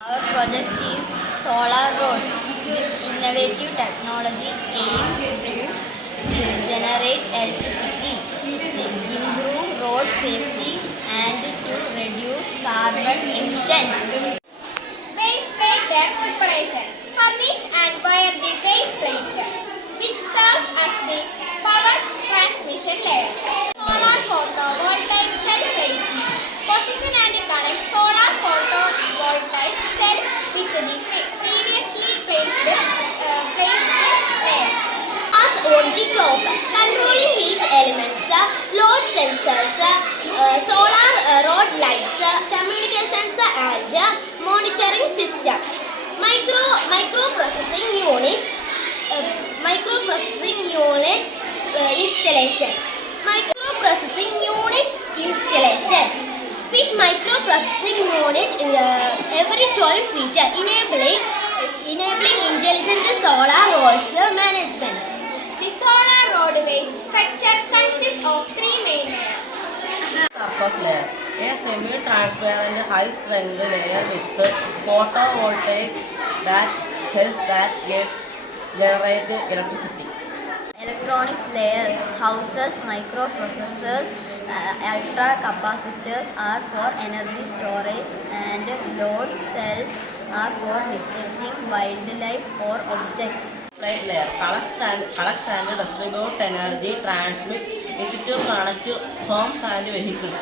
Our project is solar roads. This innovative technology aims to generate electricity, improve road safety, and to reduce carbon emissions. Base plate layer preparation. Furnish and wire the base plate, which serves as the power transmission layer. Solar photovoltaic cell placement. Position and connect solar photovoltaic cell with the previously placed layer. As on the top, controlling heat elements, load sensors, solar road lights, communications and monitoring system. Microprocessing unit installation. Fit microprocessing unit every 12 feet, enabling intelligent solar roads management. The solar roadway structure consists of three main layers. Surface layer, a semi-transparent high-strength layer with photovoltaic cells that generate electricity. Electronics layers houses microprocessors, ultra capacitors are for energy storage, and load cells are for detecting wildlife or objects. Plate layer collects and distribute energy, transmit it to connect homes and vehicles.